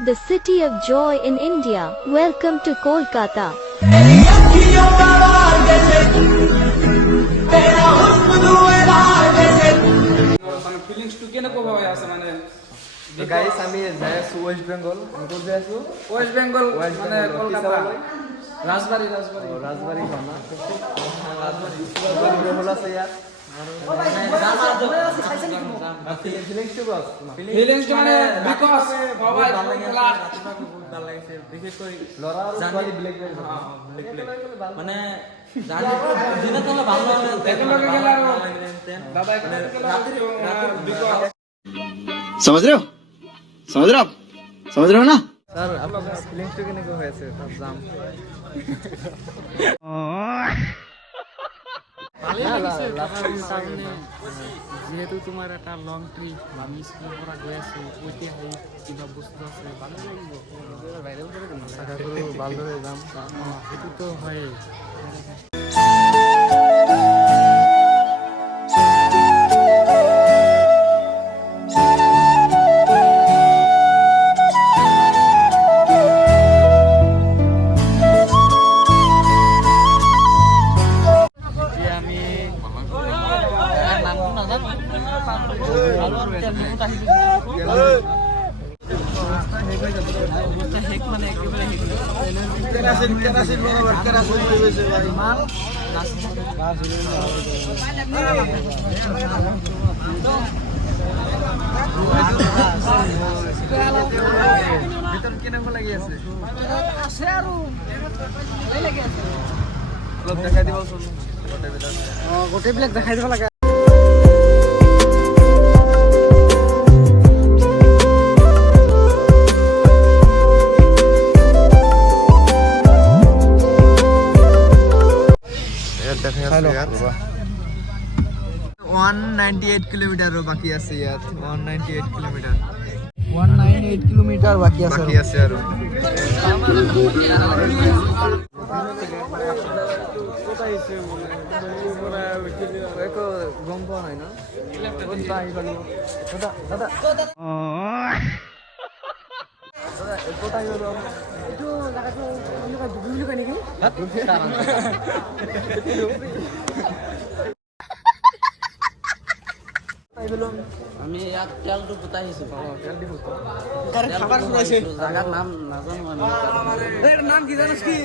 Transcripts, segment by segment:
the city of joy in India. Welcome to Kolkata. Feelings to kena ko bhai asa mane guys আমি যাই আছো West Bengal আমি কোন যাই আছো West Bengal মানে কলকাতা রাজবাড়ি রাজবাড়ি খানা রাজবাড়ি হলো আছে ইয়ার ফিলিংস টু বস feelings মানে because বাবা ক্লাস ভালো লাগছে বিশেষ করে লরা আর বাড়ি ব্ল্যাক মানে জানি দিনে তো ভালো লাগে দেখো লোকে গেল আর দাদা রাত্রি because समझ रहे हो समझ रहे हो आप समझ रहे हो ना স্যার আপনার ফিলিংস টু কেনে হয়েছে তার জাম যেহেতু তোমার একটা লং ট্রিপ আমি স্কুলের পৰা গৈ আছো ঐতিহাসিক কিবা বস্তু আছে ভালো লাগিব ভালদৰে যাম সেইটোতো হয় ভিতৰত কেনেকুৱা লাগি আছে আছে আৰু ভালেই লাগি আছে অলপ দেখাই দিবচোন গোটেইবিলাক দেখাই দিব লাগে দেখা আছে ইয়াত 198 কিলোমিটাৰ বাকি আছে ইয়াত 198 কিলোমিটাৰ 198 কিলোমিটাৰ বাকী বাকি আছে আৰু একো গম পোৱা নাই ন ক'ত বা আহি পালো দাদা দাদা ক'ত আহি পালো এইটো জাগাটো ডুবি বুলি কয় নেকি আমি ইয়াত তেলটো গোটাই আহিছো খাবার শুনাইছে জাগাৰ নাম নাজানো আমি নাম কি জানাস কি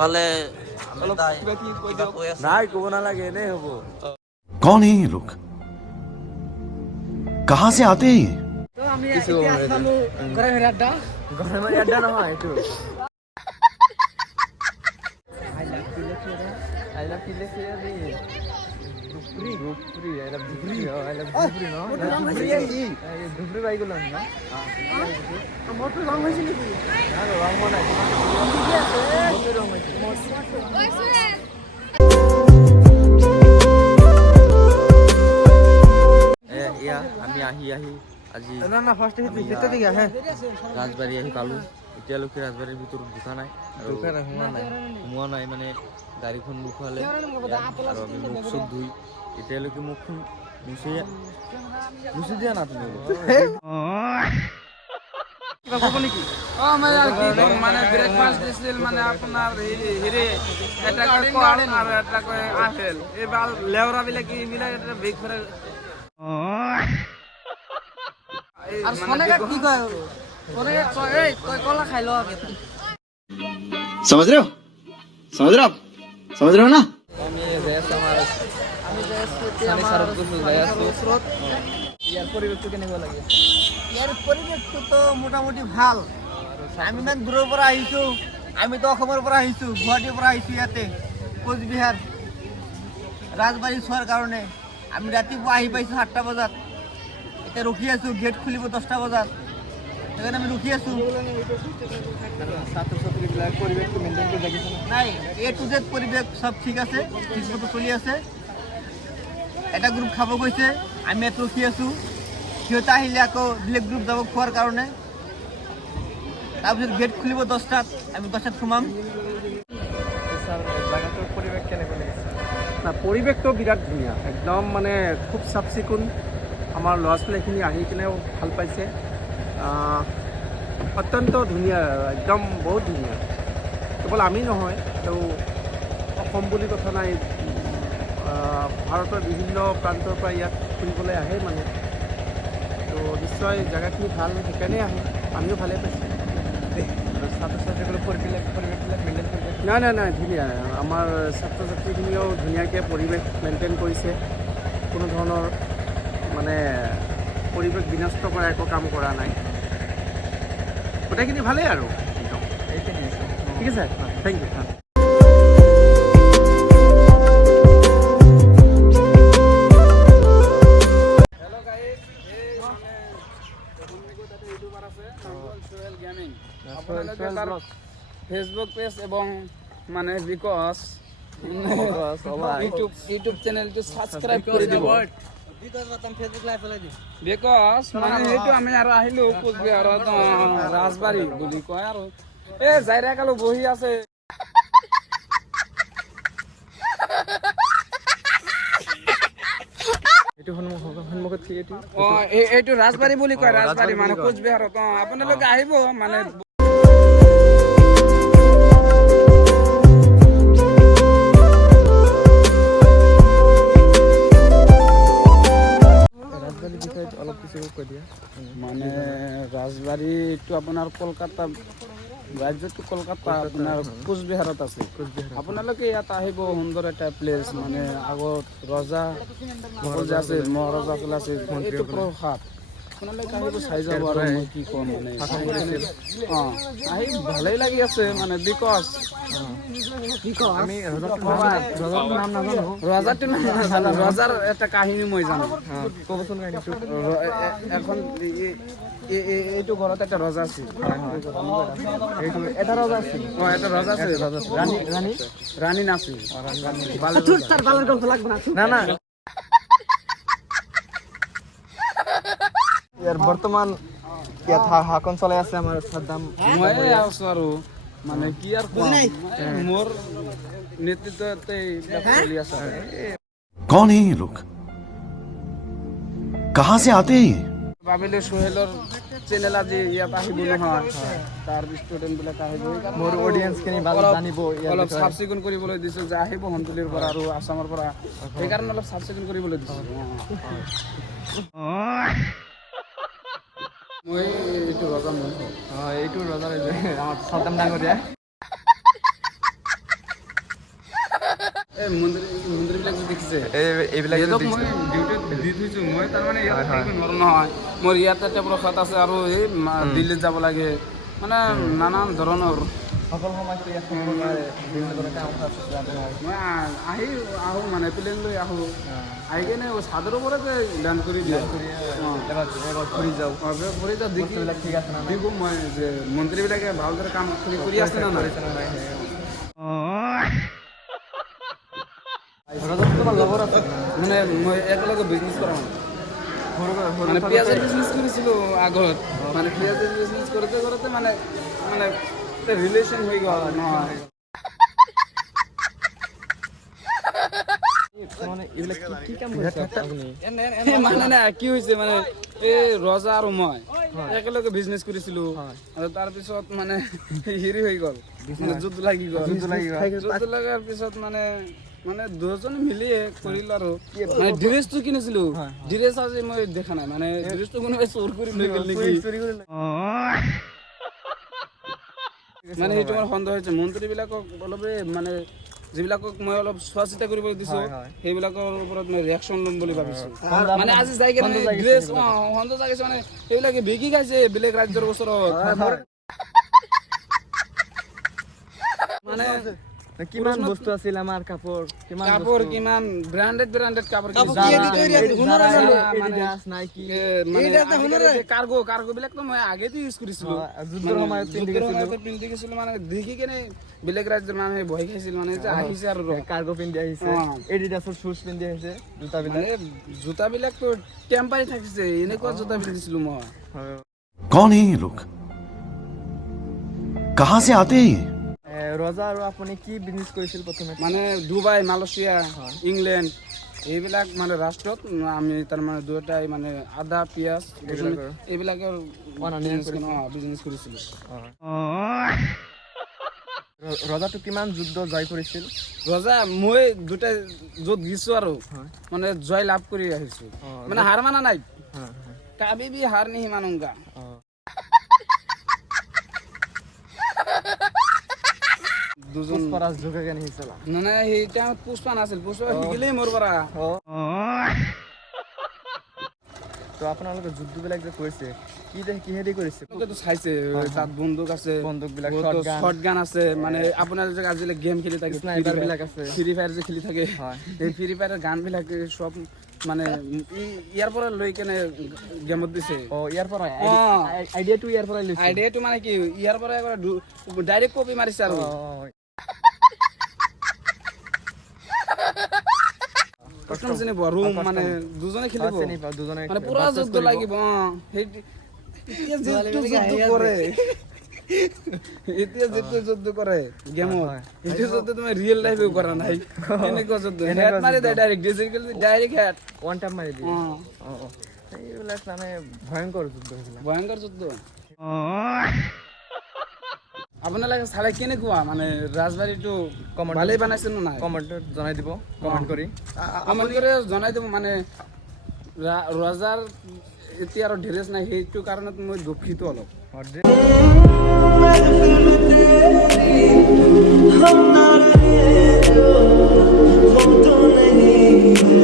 ভালে নাই ক'ব নালাগে এনেই হ'ব कौन है ये लोग कहाँ से आते हैं ये তো আমি এতিয়া আসলো ঘৰে ঘৰে আড্ডা ঘৰে মানে আড্ডা নহয় এইটো I love Dhupri. I love Dhupri no? Dhupri bhai ko lang na? মোৰটো ৰং হৈছে নেকি Na wrong one I. Wrong এয়া আমি আহি আজি না ফাৰ্ষ্ট হিতে দিগা হে ৰাজবাৰী আহি পালো এতিয়ালৈকে ৰাজবাৰীৰ ভিতৰত ঢুকা নাই সোমোৱা নাই মানে গাড়ীখন নুখুৱালে আৰু আমি মুখ চুখ ধুই এতিয়ালৈকে মুখখন মুচি দিয়া না তুমি কিবা ক'ব নেকি মানে আর কি মানে ব্রেকফাস্ট দিছিল মানে আপনার হিরে এটা কয় কর্ন আর এটা কয় আপেল এই বাল লেওরা বিলে কি মিলা এটা বেক করে আর সোনেগা কি কয় সোনেগা কয় এই কয় কলা খাই লো আগে समझ रहे हो समझ रहे हो आप समझ रहे हो ना আমি যাই আছো আমাৰ আমি যাই আছো সানি সাৰত গৈছো যাই আছো ওচৰত ইয়াৰ পৰিৱেশটো কেনেকুৱা লাগি আছে ইয়াৰ পৰিৱেশটো তো মোটামুটি ভাল আমি ইমান দূৰৰ পৰা আহিছো আমিতো অসমৰ পৰা আহিছো গুৱাহাটীৰ পৰা আহিছো ইয়াতে কোচবিহাৰ ৰাজবাৰী চোৱাৰ কাৰণে আমি ৰাতিপুৱা আহি পাইছো 7টা বজাত এতিয়া ৰখি আছো গেট খুলিব 10টা বজাত সেইকাৰণে আমি ৰখি আছো ছাত্ৰ ছাত্ৰীবিলাক পৰিৱেশটো মেইনটেইন কৰি ৰাখিছে নাই এ টু জেড পৰিৱেশ সব ঠিক আছে ঠিকমতো চলি আছে এটা গ্ৰুপ খাব গৈছে আমি ইয়াত ৰখি আছো সিহঁতে আহিলে আকৌ বেলেগ গ্ৰুপ যাব খোৱাৰ কাৰণে তাৰপিছত গেট খুলিব 10টাত আমি 10টাত সোমাম ছাৰ জাগাটোৰ পৰিৱেশ কেনেকুৱা লাগিছে না পৰিৱেশটো বিৰাট ধুনীয়া একদম মানে খুব চাফ চিকুণ আমাৰ ল'ৰা ছোৱালীখিনি আহি কিনেও ভাল পাইছে অত্যন্ত ধুনীয়া, একদম বহুত ধুনীয়া। কেৱল আমি নহয়, তো অসম বুলি কথা নাই, ভাৰতৰ বিভিন্ন প্ৰান্তৰ পৰা ইয়াত ফুৰিবলৈ আহে মানুহ। তো নিশ্চয় জেগাখিনি ভাল, সেইকাৰণে আহে, আমিও ভালে পাইছোঁ। ছাত্ৰ ছাত্ৰীসকলে পৰিৱেশবিলাক মেইনটেইন কৰি নাই ধুনীয়া। আমাৰ ছাত্ৰ ছাত্ৰীখিনিও ধুনীয়াকৈ পৰিৱেশ মেইনটেইন কৰিছে, কোনো ধৰণৰ মানে পৰিৱেশ বিনষ্ট কৰা একো কাম কৰা নাই, গোটেইখিনি ভালেই আৰু একদম। ঠিক আছে, থেংক ইউ। হেল্ল' গাইজ, এই মানে তাতে ইউটিউবাৰ আছে সোহেল গেমিং। আপোনালোকে তাৰ ফেচবুক পেজ এবং মানে বিকজ ইউটিউব চেনেলটো ছাবস্ক্ৰাইব কৰি দিব। বিকজ মানে সেইটো আমি আৰু আহিলো কোচবিহাৰত ৰাজবাৰী বুলি কয় আৰু এই যাইৰা কালো বহি আছে। এইটো ৰাজবাৰী বুলি কয়, ৰাজবাৰী মানে কোচবিহাৰত। আপোনালোকে আহিব মানে মানে ৰাজবাৰীটো আপোনাৰ কলকাতা ৰাজ্যটো কলকাতা, আপোনাৰ কোচবিহাৰত আছে। আপোনালোকে ইয়াত আহিব, সুন্দৰ এটা প্লেচ, মানে আগত ৰজা যে আছে, মহাৰজা চলা আছে, এইটো প্ৰসাদ। আপোনালোকে আহিব, চাই যাব। আৰু মই কি ক'ম, মানে আহি ভালেই লাগি আছে মানে বিকজ আমি ৰজাটো নাজানো, ৰজাৰ এটা কাহিনী মই জানো। ক'বচোন এখন এইটো ঘৰত এটা ৰজা আছিল, এটা ৰজা আছিল, এটা ৰজা আছিল, ৰাণী নাছিল। না ইয়াৰ বৰ্তমান ইয়াত শাসন চলাই আছে আমাৰ সাদ্দাম। মই আছো আৰু মানে কি আৰু মোৰ নেতৃত্বতে এইবিলাক চলি আছে। कौन है ये लोग, कहाँ से आते हैं ये? ভাবিলো সোহেলৰ চেনেল আজি ইয়াত আহিব নহয়, তাৰ ষ্টুডেণ্ট বিলাক আহিব, মোৰ অডিয়েঞ্চখিনি জানিব। অলপ চাফ চিকুণ কৰিবলৈ দিছো যে আহিব হন্তলীৰ পৰা আৰু আসামৰ পৰা, সেইকাৰণে অলপ চাফ চিকুণ কৰিবলৈ দিছো। মই এইটো ৰজা, মই এইটো ৰজাৰ আমাৰ সাদ্দাম ডাঙৰীয়া। এই মন্দিৰবিলাক যে দেখিছে, এইবিলাক মই ডিউটিত দি থৈছো। মই তাৰমানে ইয়াত থাকিব নোৱাৰো নহয়, মোৰ ইয়াত এটা প্ৰসাদ আছে আৰু এই দিল্লীত যাব লাগে, মানে নানান ধৰণৰ। সকলো সময়তো ইয়াত থাকিব নোৱাৰে, বিভিন্ন ধৰণৰ কাম আছে। মই আহোঁ মানে প্লেন লৈ আহোঁ, আহি কেনে চাদৰ ওপৰতে লেণ্ড কৰি দিওঁ, এবাৰ ফুৰি যাওঁ, ফুৰি যাওঁ দেখি ঠিক আছে না দিব মই যে মন্ত্ৰীবিলাকে ভালদৰে কাম কৰি আছে না নাই। তোমাৰ লগৰ আছে মানে মই একেলগে বিজনেছ কৰা মানে পিঁয়াজৰ বিজনেছ কৰিছিলোঁ আগত, মানে পিঁয়াজৰ বিজনেছ কৰোঁতে কৰোঁতে মানে ৰিলেশ্যন হৈ গ'ল নহয়। মানে না কি হৈছে, মানে এই ৰজা আৰু মই একেলগে বিজনেছ কৰিছিলোঁ, আৰু তাৰপিছত মানে হেৰি হৈ গ'ল, যুদ্ধ লাগি গ'ল। যুদ্ধ লগাৰ পিছত মানে দুজনে মিলিয়ে কৰিলো আৰু মানে ড্ৰেছটো কিনিছিলো, ড্ৰেছ আজি মই দেখা নাই, মানে ড্ৰেছটো কোনোবাই চোৰ কৰি লৈ গ'ল নেকি, মানে সেইটো মোৰ সন্দেহ হৈছে। মন্ত্ৰীবিলাকক অলপ মানে যিবিলাকক মই অলপ চোৱা চিতা কৰিবলৈ দিছো, সেইবিলাকৰ ওপৰত মই ৰিয়েকশ্যন ল'ম বুলি ভাবিছো। মানে আজি যাই কিনে ড্ৰেছ সন্দেহ জাগিছে, মানে সেইবিলাকে বিকি খাইছে বেলেগ ৰাজ্যৰ ওচৰত। মানে কিমান বস্তু আছিল আমাৰ কাপোৰ, কিমান ব্ৰেণ্ডেড কাপোৰ, কাৰ্গো বিলাকতো মই আগেতে ইউজ কৰিছিলো, পিন্ধি গৈছিলো, মানে দেখি কেনে বেলেগ ৰাজ্যৰ মানুহে ভয় খাইছিল, মানে যে আহিছে আৰু কাৰ্গো পিন্ধি আহিছে, এডিডাছৰ শুজ পিন্ধি আহিছে, জোতাবিলাকতো টেম্পাৰি থাকিছে, এনেকুৱা জোতা পিন্ধিছিলো মই। कौन है ये लोग, कहाँ से आते हैं ये? ৰজা আৰু আপুনি কি বিজনেছ কৰিছিল প্ৰথমে? মানে ডুবাই, মালয়েছিয়া, ইংলেণ্ড এইবিলাক মানে ৰাষ্ট্ৰত আমি তাৰমানে দুয়োটাই মানে আদা, পিঁয়াজ, এইবিলাকৰ বিজনেছ কৰিছিলোঁ। ৰজাটো কিমান যুদ্ধ জয় কৰিছিল? ৰজা মই দুটাই য'ত গিছোঁ আৰু মানে জয় লাভ কৰি আহিছোঁ, মানে হাৰ মানা নাই। কাবি বি হাৰ নিহি মানুংগা। দুজন পুষ্পৰাজ যোগে কেনে শিকিছিলা? মানে সেই টাইমত পুষ্পা নাছিল, পুষ্পা শিকিলেই মোৰ পৰা। তো আপোনালোকে যুদ্ধবিলাক যে কৰিছে কিহেদি কৰিছে? আপোনালোকেতো চাইছে তাত বন্দুক আছে, বন্দুকবিলাক, শটগান আছে, মানে আপোনাৰ যে আজিলৈ গেম খেলি থাকে, স্নাইপাৰবিলাক আছে, ফ্ৰী ফায়াৰ যে খেলি থাকে, এই ফ্ৰী ফায়াৰৰ গানবিলাক চব মানে ইয়াৰ পৰা লৈ কেনে গেমত দিছে। ইয়াৰ পৰা আইডিয়াটো ইয়াৰ পৰাই লৈছে? আইডিয়াটো মানে কি ইয়াৰ পৰা ডাইৰেক্ট কপি মাৰিছে আৰু। প্ৰথম চিনি ৰুম মানে দুজনে খেলিব, মানে পুৰা যুদ্ধ লাগিব। এতিয়া যুদ্ধ কৰে, এতিয়া যিটো যুদ্ধ কৰে গেমত, সেইটো যুদ্ধ তুমি ৰিয়েল লাইফে কৰা নাই। এনেকুৱা যুদ্ধ হেড মাৰি দিয়ে ডাইৰেক্ট হেড ওৱান টাইম মাৰি দিয়ে। এইবিলাক মানে ভয়ংকৰ যুদ্ধ, ভয়ংকৰ যুদ্ধ। আপোনালোকে চালে কেনেকুৱা মানে ৰাজবাৰীটো ভালেই বনাইছে নে নাই? কমেণ্টত জনাই দিব, কমেণ্ট কৰি জনাই দিব। মানে ৰজাৰ এতিয়া আৰু ড্ৰেছ নাই, সেইটো কাৰণত মই দুখিত অলপ।